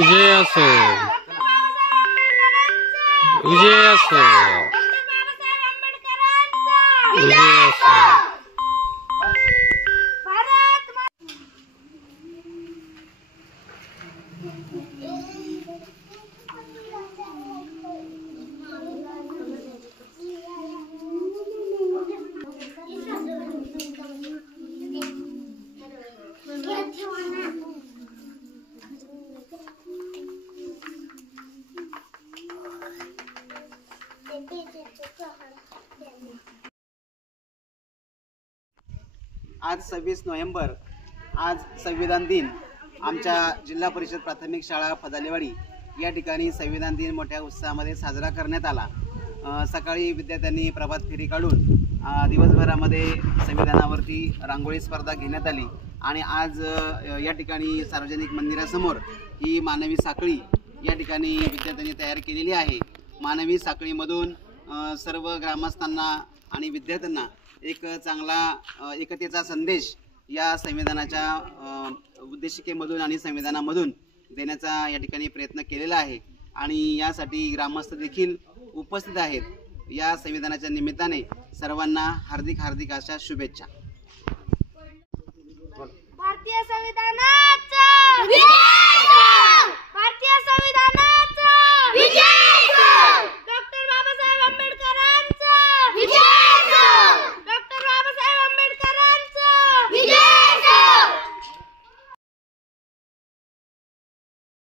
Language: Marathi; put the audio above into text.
विजय असो, विजय असो, विजय असो. आज 26 नोव्हेंबर, आज संविधान दिन. आमच्या जिल्हा परिषद प्राथमिक शाळा फदालेवाडी या ठिकाणी संविधान दिन मोठ्या उत्साहामध्ये साजरा करण्यात आला. सकाळी विद्यार्थ्यांनी प्रभात फेरी काढून दिवसभरामध्ये संविधानावरती रांगोळी स्पर्धा घेण्यात आली आणि आज या ठिकाणी सार्वजनिक मंदिरासमोर ही मानवी साखळी या ठिकाणी विद्यार्थ्यांनी तयार केलेली आहे. मानवी साखळीमधून सर्व ग्रामस्थांना आणि विद्यार्थ्यांना एक चांगला एकतेचा संदेश या संविधानाच्या उद्देशिकेमधून आणि संविधानामधून देण्याचा या ठिकाणी प्रयत्न केलेला आहे आणि यासाठी ग्रामस्थ देखील उपस्थित आहेत. या संविधानाच्या निमित्ताने सर्वांना हार्दिक हार्दिक अशा शुभेच्छा. भारतीय संविधान